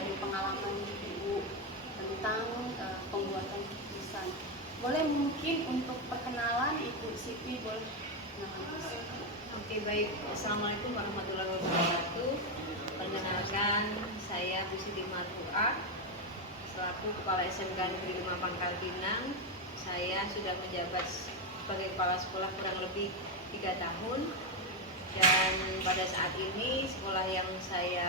dari pengalaman Ibu tentang pembuatan keputusan. Boleh mungkin untuk perkenalan Ibu Siti, boleh kenalan. Oke, baik. Assalamualaikum warahmatullahi wabarakatuh. Perkenalkan, saya Bu Siti Marfuah, selaku Kepala SMK Negeri 5 Pangkal Pinang. Saya sudah menjabat sebagai Kepala Sekolah kurang lebih 3 tahun. Dan pada saat ini sekolah yang saya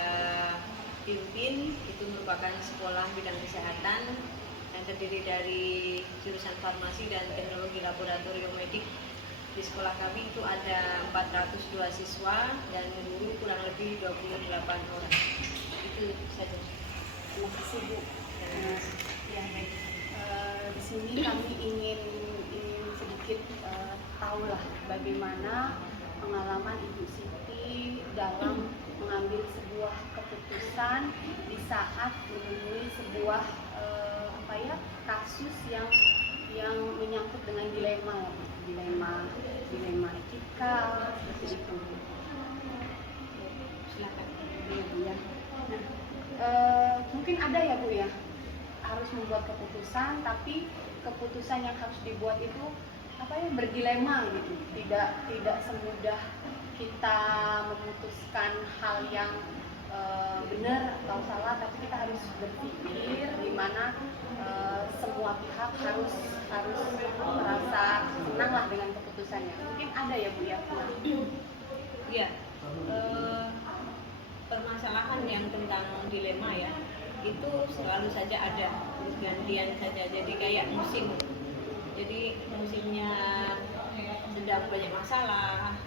pimpin itu merupakan sekolah bidang kesehatan yang terdiri dari jurusan farmasi dan teknologi laboratorium medik. Di sekolah kami itu ada 402 siswa dan guru kurang lebih 28 orang. Itu saja. Terima kasih Bu. Ya, baik. Di sini kami ingin sedikit tahulah bagaimana pengalaman Ibu Siti dalam mengambil sebuah keputusan di saat menemui sebuah kasus yang menyangkut dengan dilema etika seperti itu. Silakan. Ya. Mungkin ada ya Bu ya, harus membuat keputusan, tapi keputusan yang harus dibuat itu berdilema gitu, tidak semudah kita memutuskan hal yang benar atau salah, tapi kita harus berpikir di mana semua pihak harus merasa senang lah dengan keputusannya. Mungkin ada ya Bu ya? Iya, permasalahan yang tentang dilema ya, itu selalu saja ada, gantian saja. Jadi kayak musim. Jadi musimnya sedang banyak masalah,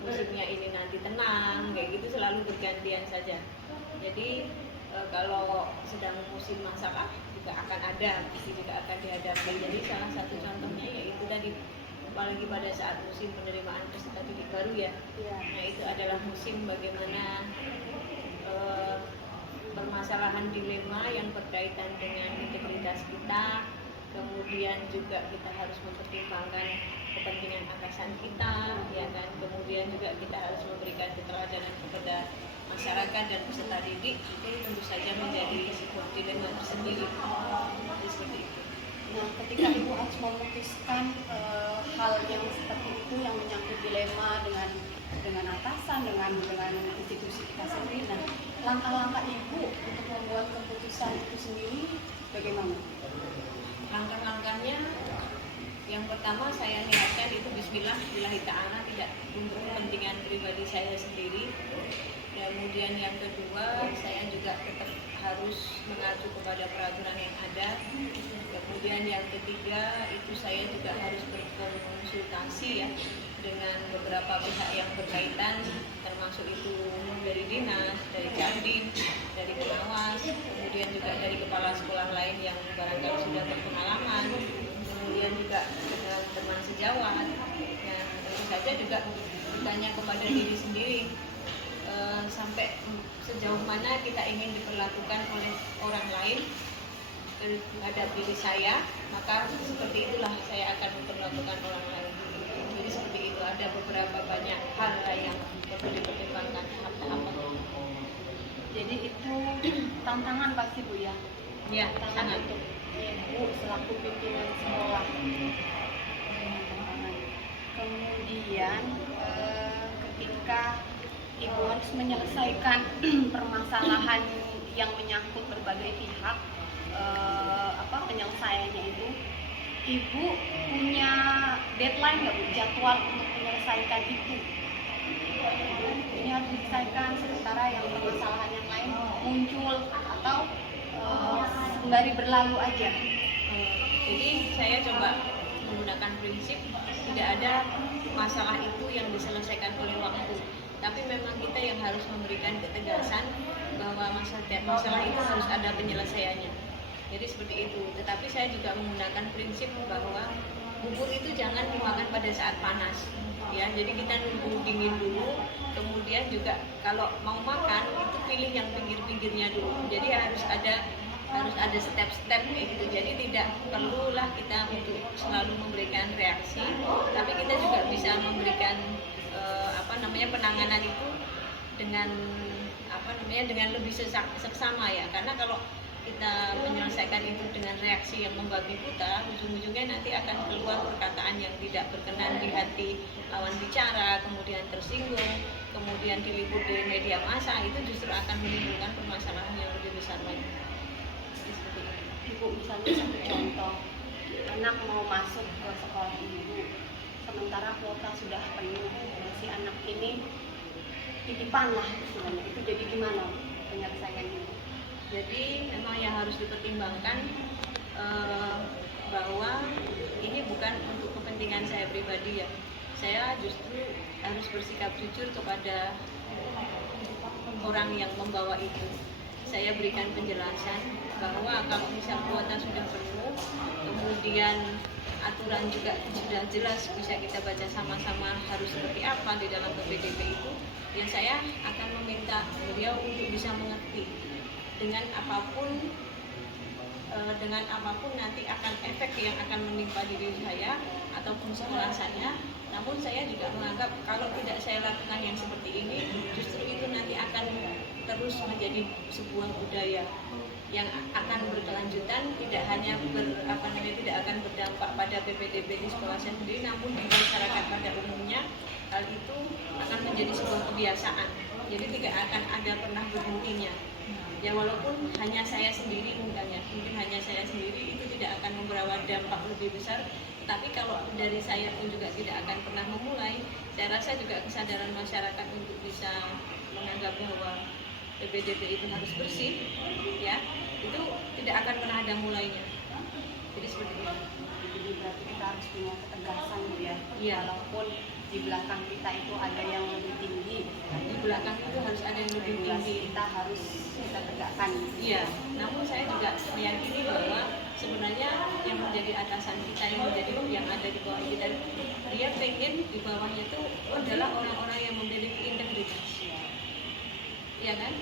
musimnya ini nanti tenang, kayak gitu selalu bergantian saja. Jadi kalau sedang musim masalah juga akan ada, pasti juga akan dihadapi. Jadi salah satu contohnya yaitu tadi, apalagi pada saat musim penerimaan peserta didik baru ya. Nah itu adalah musim bagaimana permasalahan dilema yang berkaitan dengan integritas kita. Kemudian juga kita harus mempertimbangkan kepentingan atasan kita, ya kan. Kemudian juga kita harus memberikan keteladanan kepada masyarakat dan peserta didik. Itu tentu saja menjadi sebuah dilema tersendiri. Seperti itu. Nah, ketika Ibu harus memutuskan hal yang seperti itu yang menyangkut dilema dengan atasan, dengan institusi kita sendiri, nah langkah-langkah Ibu untuk membuat keputusan itu sendiri bagaimana? Langkah-langkahnya yang pertama saya niatkan itu bismillah billahi ta'ala, tidak untuk kepentingan pribadi saya sendiri. Kemudian yang kedua, saya juga tetap harus mengacu kepada peraturan yang ada. Kemudian yang ketiga, itu saya juga harus berkonsultasi ya dengan beberapa pihak yang berkaitan, termasuk itu dari dinas, dari Jandim, dari pengawas, kemudian juga dari kepala sekolah lain yang barangkali sudah berpengalaman, kemudian juga dengan teman sejawat, dan tentu saja juga bertanya kepada diri sendiri sampai sejauh mana kita ingin diperlakukan oleh orang lain terhadap diri saya, maka seperti itulah saya akan memperlakukan orang lain. Jadi seperti itu, ada beberapa banyak hal yang perlu dipertimbangkan apa. Jadi itu tantangan pasti Bu ya? Ya, tantangan untuk Ibu selaku pimpinan sekolah. Kemudian ketika Ibu harus menyelesaikan permasalahan yang menyangkut berbagai pihak, penyelesaiannya itu, Ibu punya deadline nggak Bu, jadwal untuk menyelesaikan itu? Ini harus diselesaikan sementara yang permasalahan yang lain muncul, atau sembari berlalu aja? Jadi saya coba menggunakan prinsip tidak ada masalah itu yang diselesaikan oleh waktu, tapi memang kita yang harus memberikan ketegasan bahwa masalah itu harus ada penyelesaiannya. Jadi seperti itu. Tetapi saya juga menggunakan prinsip bahwa bubur itu jangan dimakan pada saat panas. Ya, jadi kita nunggu dingin dulu. Kemudian juga kalau mau makan itu pilih yang pinggir-pinggirnya dulu. Jadi harus ada step-step kayak gitu. Jadi tidak perlulah kita untuk selalu memberikan reaksi, tapi kita juga bisa memberikan penanganan itu dengan dengan lebih seksama ya, karena kalau kita menyelesaikan itu dengan reaksi yang membabi buta, ujung-ujungnya nanti akan keluar perkataan yang tidak berkenan di hati lawan bicara, kemudian tersinggung, kemudian diliput di media massa, itu justru akan menimbulkan permasalahan yang lebih besar lagi. Seperti itu. Ibu, misalnya satu contoh, anak mau masuk ke sekolah ibu, sementara kuota sudah penuh, si anak ini titipan lah istilahnya, itu jadi gimana penyelesaiannya? Jadi memang yang harus dipertimbangkan bahwa ini bukan untuk kepentingan saya pribadi ya. Saya justru harus bersikap jujur kepada orang yang membawa itu. Saya berikan penjelasan bahwa kalau misal kuota sudah penuh, kemudian aturan juga sudah jelas, bisa kita baca sama-sama harus seperti apa di dalam PPDB itu, ya saya akan meminta beliau untuk bisa mengerti dengan apapun nanti akan efek yang akan menimpa diri saya ataupun sekolah saya. Namun saya juga menganggap kalau tidak saya lakukan yang seperti ini, justru itu nanti akan terus menjadi sebuah budaya yang akan berkelanjutan, tidak hanya tidak akan berdampak pada PPDB di sekolah saya sendiri, namun di masyarakat pada umumnya. Hal itu akan menjadi sebuah kebiasaan, jadi tidak akan ada pernah berhentinya. Ya walaupun hanya saya sendiri mungkin hanya saya sendiri, itu tidak akan membawa dampak lebih besar. Tapi kalau dari saya pun juga tidak akan pernah memulai, saya rasa juga kesadaran masyarakat untuk bisa menganggap bahwa PPDB itu harus bersih, ya itu tidak akan pernah ada mulainya. Jadi seperti itu. Jadi berarti kita harus punya ketegasan ya. Iya. Walaupun di belakang kita itu ada yang lebih tinggi, Di belakang itu harus ada yang lebih tinggi. kita harus kita tegakkan. Iya, namun saya juga meyakini bahwa sebenarnya yang menjadi atasan kita, yang ada di bawah kita, dia pengen di bawahnya itu adalah orang-orang yang memiliki integritas. Ya kan?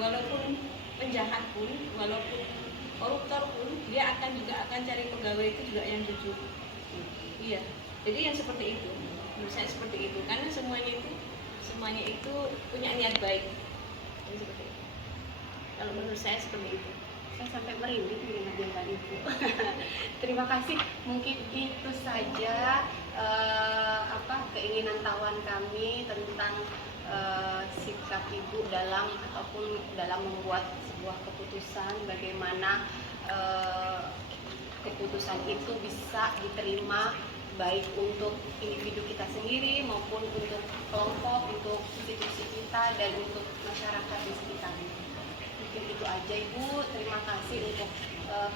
Walaupun penjahat pun, walaupun koruptor pun, dia juga akan cari pegawai itu juga yang jujur. Iya, jadi yang seperti itu. Menurut saya seperti itu, karena semuanya itu punya niat baik. Jadi seperti itu. Kalau menurut saya seperti itu. Saya sampai merinding mendengar jawaban Ibu. Terima kasih. Mungkin itu saja keinginan tawan kami tentang sikap Ibu dalam membuat sebuah keputusan, bagaimana keputusan itu bisa diterima baik untuk individu kita sendiri maupun untuk kelompok, untuk institusi kita dan untuk masyarakat di sekitarnya. Mungkin itu aja Ibu. Terima kasih untuk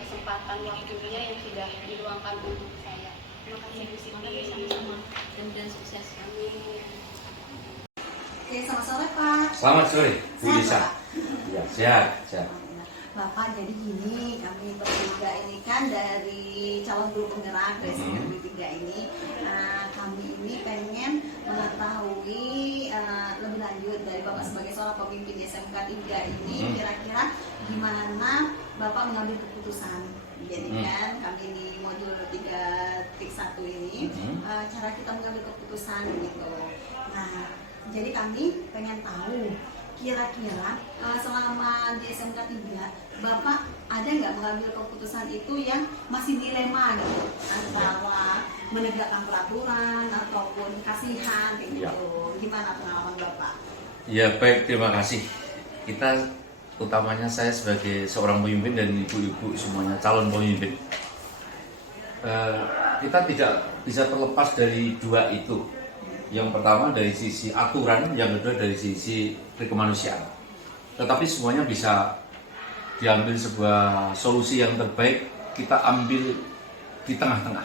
kesempatan waktunya yang sudah diluangkan untuk saya. Terima kasih Bu Siti. Sama-sama. Dan sukses. Amin. Oke, selamat sore Pak. Selamat sore, Bu Sehat, Lisa. Pak? Ya, sehat. Bapak, jadi gini, kami bertiga ini kan dari calon guru penggerak dari SMK 3 ini, kami ini pengen mengetahui lebih lanjut dari Bapak sebagai seorang pemimpin SMK 3 ini, kira-kira gimana Bapak mengambil keputusan. Jadi kan kami di modul 3.1 ini, cara kita mengambil keputusan gitu. Nah, jadi kami pengen tahu kira-kira selama di SMK 3 Bapak ada nggak mengambil keputusan itu yang masih dilema gitu, antara menegakkan peraturan ataupun kasihan kayak gitu. Gimana pengalaman Bapak? Ya baik, terima kasih. Kita utamanya saya sebagai seorang pemimpin dan ibu-ibu semuanya calon pemimpin, kita tidak bisa terlepas dari dua itu. Yang pertama dari sisi aturan, yang kedua dari sisi kemanusiaan. Tetapi semuanya bisa diambil sebuah solusi yang terbaik, kita ambil di tengah-tengah.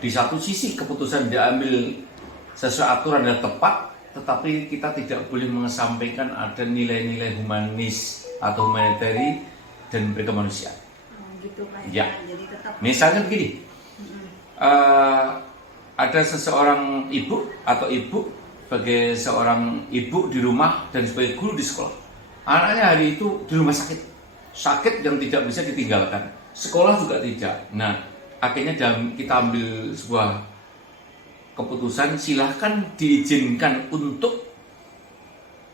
Di satu sisi keputusan diambil sesuai aturan dan tepat, tetapi kita tidak boleh mengesampingkan ada nilai-nilai humanis atau humanitarian dan berkemanusiaan. Gitu Pak Ya. Jadi tetap. Misalnya begini, ada seseorang ibu atau ibu sebagai seorang ibu di rumah dan sebagai guru di sekolah. Anaknya hari itu di rumah sakit yang tidak bisa ditinggalkan. Sekolah juga tidak. Nah, akhirnya kita ambil sebuah keputusan, silahkan diizinkan untuk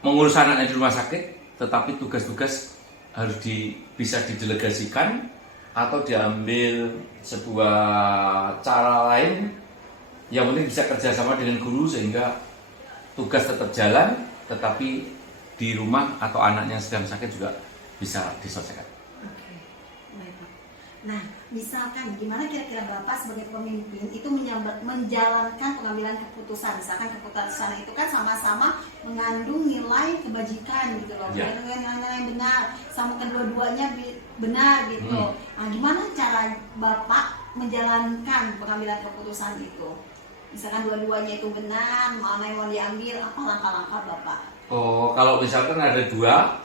mengurus anaknya di rumah sakit, tetapi tugas-tugas harus bisa didelegasikan atau diambil sebuah cara lain yang penting bisa kerjasama dengan guru sehingga tugas tetap jalan, tetapi di rumah atau anaknya yang sedang sakit juga bisa diselesaikan. Oke, baik Pak. Nah, misalkan gimana kira-kira Bapak sebagai pemimpin itu menjalankan pengambilan keputusan. Misalkan keputusan itu kan sama-sama mengandung nilai kebajikan gitu loh, Ya. nilai-nilai yang benar, sama kedua-duanya benar gitu. Nah, gimana cara Bapak menjalankan pengambilan keputusan itu? Misalkan dua-duanya itu benar, mana yang mau diambil, apa langkah-langkah Bapak? Oh, kalau misalkan ada dua,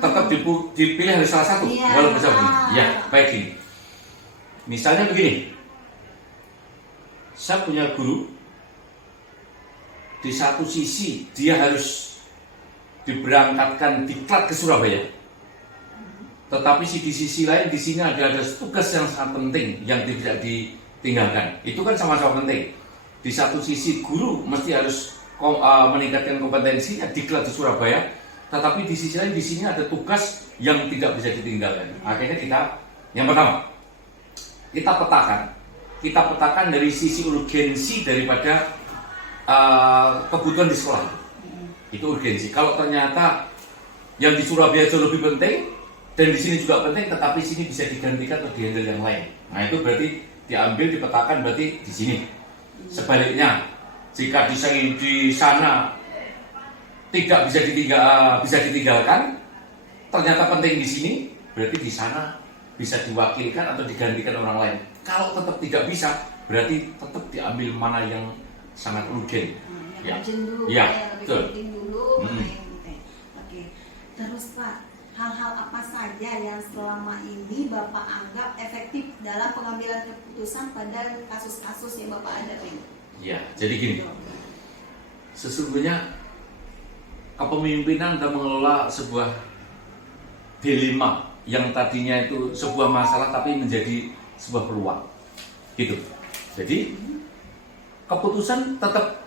tetap dipilih harus salah satu, Iya. walaupun bisa begini. Ya, baik ini. Misalnya begini, saya punya guru, di satu sisi dia harus diberangkatkan diklat ke Surabaya, tetapi di sisi lain di sini ada tugas yang sangat penting yang tidak ditinggalkan. Itu kan sama-sama penting. Di satu sisi guru mesti harus meningkatkan kompetensinya diklat di Surabaya, tetapi di sisi lain di sini ada tugas yang tidak bisa ditinggalkan. Akhirnya kita, yang pertama, kita petakan dari sisi urgensi daripada kebutuhan di sekolah. Itu urgensi. Kalau ternyata yang di Surabaya jauh lebih penting dan di sini juga penting, tetapi sini bisa digantikan atau dihandle yang lain. Nah itu berarti diambil, dipetakan berarti di sini. Sebaliknya, jika di sana tidak bisa ditinggalkan, ternyata penting di sini, berarti di sana bisa diwakilkan atau digantikan orang lain. Kalau tetap tidak bisa, berarti tetap diambil mana yang sangat urgen. Yang urgent dulu, Ya, yang lebih betul. penting dulu, mana yang penting. Oke, terus Pak, hal-hal apa saja yang selama ini Bapak anggap efektif dalam pengambilan keputusan pada kasus-kasus yang Bapak hadapi? Ya, jadi gini, sesungguhnya kepemimpinan dan mengelola sebuah dilema yang tadinya itu sebuah masalah tapi menjadi sebuah peluang, gitu. Jadi keputusan tetap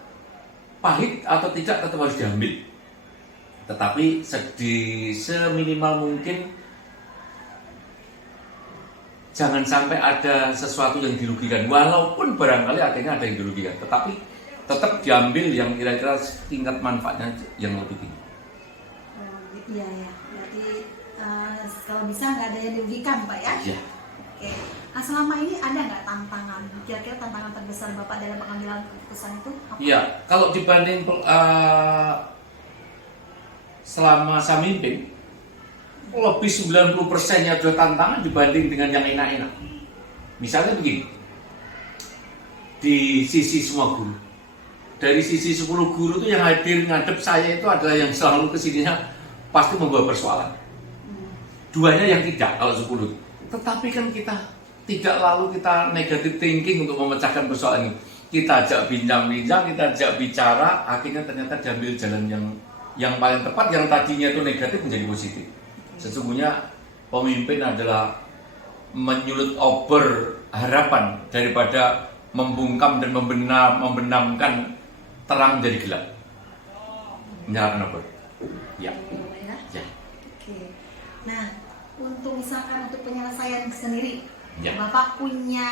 pahit atau tidak tetap harus diambil, tetapi seminimal mungkin jangan sampai ada sesuatu yang dirugikan, walaupun barangkali akhirnya ada yang dirugikan, tetapi tetap diambil yang kira-kira tingkat manfaatnya yang lebih tinggi. Iya ya, berarti kalau bisa nggak ada yang dirugikan Pak ya? Iya. Oke. Nah, selama ini ada nggak tantangan? Kira-kira tantangan terbesar Bapak dalam pengambilan keputusan itu apa? Iya, kalau dibanding selama saya mimpin, lebih 90%-nya adalah tantangan dibanding dengan yang enak-enak. Misalnya begini, di sisi semua guru, dari sisi 10 guru itu yang hadir ngadep saya itu adalah yang selalu kesininya pasti membawa persoalan. Duanya yang tidak, kalau 10. Tetapi kan kita tidak lalu kita negative thinking untuk memecahkan persoalan ini. Kita ajak bincang-bincang, kita ajak bicara, akhirnya ternyata diambil jalan yang paling tepat, yang tadinya itu negatif menjadi positif. Sesungguhnya pemimpin adalah menyulut obor harapan daripada membungkam dan membenamkan terang menjadi gelap. Menyalakan obor. Ya. Ya. Oke. Nah, untuk penyelesaian sendiri, Ya. Bapak punya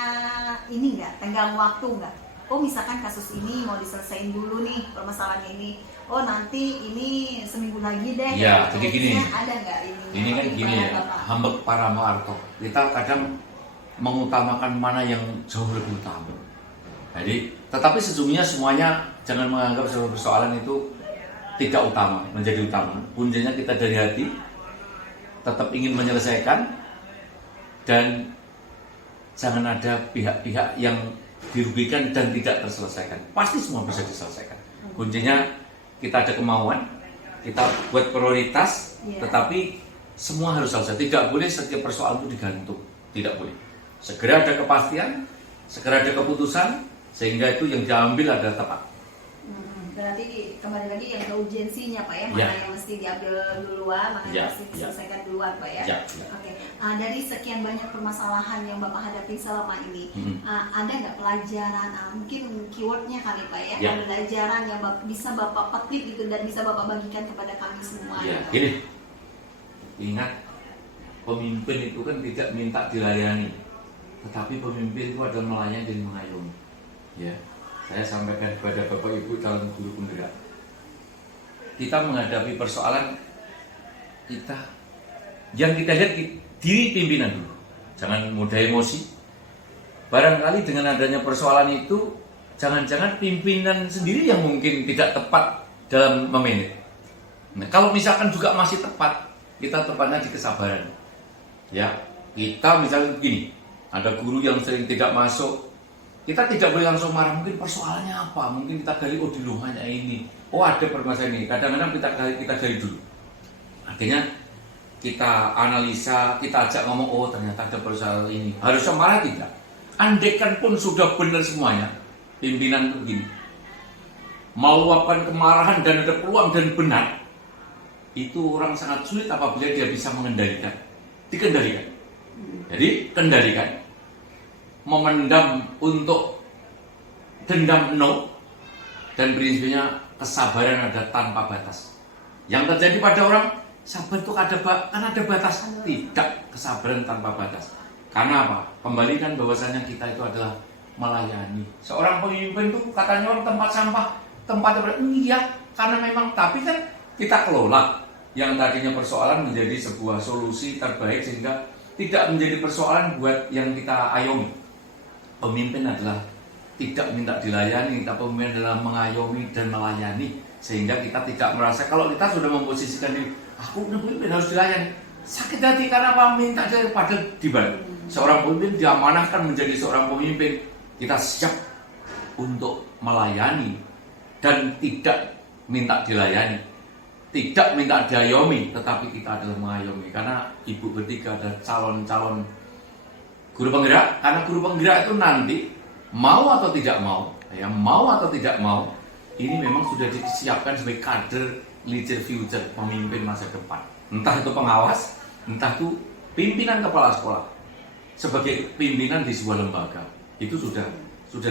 ini nggak, tenggang waktu nggak? Oh misalkan kasus ini mau diselesaikan dulu nih permasalahannya ini. Oh nanti ini seminggu lagi deh. Ya, jadi gini. Ada nggak ini? Ini kan gini ya, hambek para Arto. Kita kadang mengutamakan mana yang jauh lebih utama. Jadi, tetapi sesungguhnya semuanya jangan menganggap sebuah persoalan itu tidak utama, menjadi utama. Kuncinya kita dari hati, tetap ingin menyelesaikan, dan jangan ada pihak-pihak yang dirugikan dan tidak terselesaikan. Pasti semua bisa diselesaikan. Kuncinya kita ada kemauan, kita buat prioritas, tetapi semua harus selesai. Tidak boleh setiap persoalan itu digantung. Tidak boleh. Segera ada kepastian, segera ada keputusan, sehingga itu yang diambil adalah tepat. Berarti kembali lagi yang ke urgensinya Pak ya, mana Ya. yang mesti diambil duluan, mana Ya, yang mesti diselesaikan duluan Pak ya. Ya. Oke. Dari sekian banyak permasalahan yang Bapak hadapi selama ini, ada nggak pelajaran, mungkin keywordnya kali Pak ya, Ya. ada pelajaran yang bisa Bapak petik gitu dan bisa Bapak bagikan kepada kami semua. Ya, gitu. gini. Ingat, pemimpin itu kan tidak minta dilayani, tetapi pemimpin itu adalah melayani dan mengayomi. Ya, saya sampaikan kepada Bapak Ibu calon guru penggerak. Kita menghadapi persoalan kita, yang kita lihat diri pimpinan dulu. Jangan mudah emosi. Barangkali dengan adanya persoalan itu, jangan-jangan pimpinan sendiri yang mungkin tidak tepat dalam memanage. Nah, kalau misalkan juga masih tepat, kita tepatnya di kesabaran. Ya, kita misalnya begini, ada guru yang sering tidak masuk, kita tidak boleh langsung marah. Mungkin persoalannya apa? Mungkin kita gali, oh di rumahnya ini, oh ada permasalahan ini. Kadang-kadang kita gali dulu. Artinya kita analisa, kita ajak ngomong, oh ternyata ada persoalan ini. Harusnya marah tidak? Andaikan pun sudah benar semuanya, pimpinan itu begini, meluapkan kemarahan dan ada peluang dan benar, itu orang sangat sulit apabila dia bisa mengendalikan. Dikendalikan. Jadi kendalikan. Memendam untuk dendam no, dan prinsipnya kesabaran ada tanpa batas. Yang terjadi pada orang, sabar itu kan ada batas. Tidak, kesabaran tanpa batas. Karena apa? Kembalikan bahwasannya kita itu adalah melayani. Seorang pemimpin itu katanya orang tempat sampah, tempatnya iya, karena memang, tapi kan kita kelola yang tadinya persoalan menjadi sebuah solusi terbaik sehingga tidak menjadi persoalan buat yang kita ayomi. Pemimpin adalah tidak minta dilayani, tapi pemimpin adalah mengayomi dan melayani, sehingga kita tidak merasa kalau kita sudah memposisikan diri, aku pemimpin harus dilayani, sakit hati karena apa? Minta daripada dibalik. Seorang pemimpin diamanahkan menjadi seorang pemimpin, kita siap untuk melayani dan tidak minta dilayani, tidak minta diayomi, tetapi kita adalah mengayomi. Karena ibu bertiga adalah calon-calon guru penggerak. Karena guru penggerak itu nanti mau atau tidak mau, ya mau atau tidak mau, ini memang sudah disiapkan sebagai kader leader future, pemimpin masa depan. Entah itu pengawas, entah itu pimpinan kepala sekolah, sebagai pimpinan di sebuah lembaga, itu sudah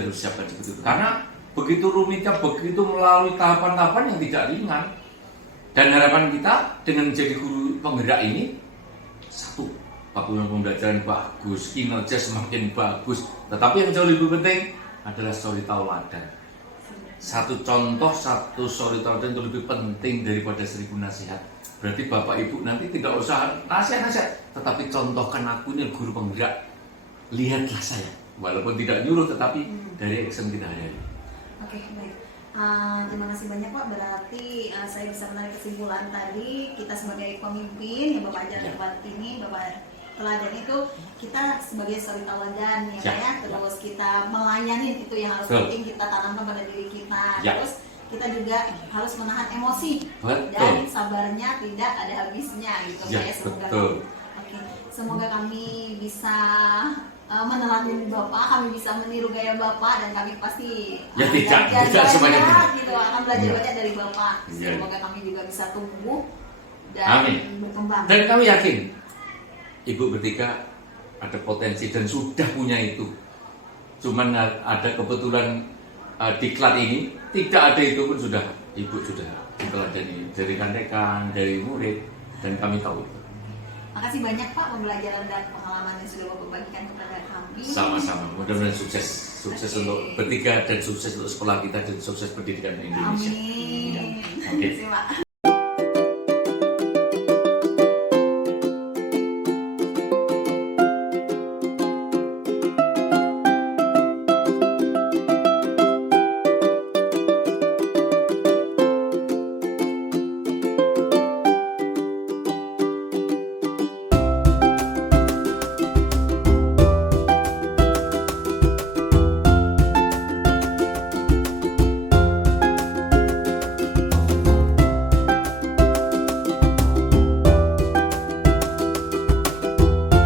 disiapkan seperti itu. Karena begitu rumitnya, begitu melalui tahapan-tahapan yang tidak ringan. Dan harapan kita dengan menjadi guru penggerak ini, satu, waktu pembelajaran bagus, kinerja semakin bagus. Tetapi yang jauh lebih penting adalah suri tauladan. Satu contoh, satu suri tauladan itu lebih penting daripada 1000 nasihat. Berarti Bapak Ibu nanti tidak usah nasihat-nasihat, tetapi contohkan aku ini guru penggerak. Lihatlah saya, walaupun tidak nyuruh, tetapi dari action kita hari-hari. Oke, baik. Terima kasih banyak Pak. Berarti saya bisa menarik kesimpulan tadi, kita sebagai pemimpin yang Bapak ajarkan buat ini, Bapak teladan itu kita sebagai suri tauladan ya Pak ya. Terus kita melayani, itu yang harus penting kita tanamkan pada diri kita. Terus kita juga harus menahan emosi. Dan sabarnya tidak ada habisnya gitu Pak ya. Semoga kami bisa meneladani Bapak, kami bisa meniru gaya Bapak, dan kami pasti tidak semuanya gitu, akan belajar banyak dari Bapak. Semoga kami juga bisa tumbuh dan berkembang. Dan kami yakin Ibu bertiga ada potensi dan sudah punya itu. Cuman ada kebetulan diklat ini tidak ada, itu pun sudah Ibu sudah diteladani dari rekan-rekan, dari murid, dan kami tahu itu. Makasih banyak Pak pembelajaran dan pengalaman yang sudah Bapak bagikan kepada kami. Sama-sama, mudah-mudahan sukses untuk bertiga dan sukses untuk sekolah kita dan sukses pendidikan Indonesia. Amin. Oke.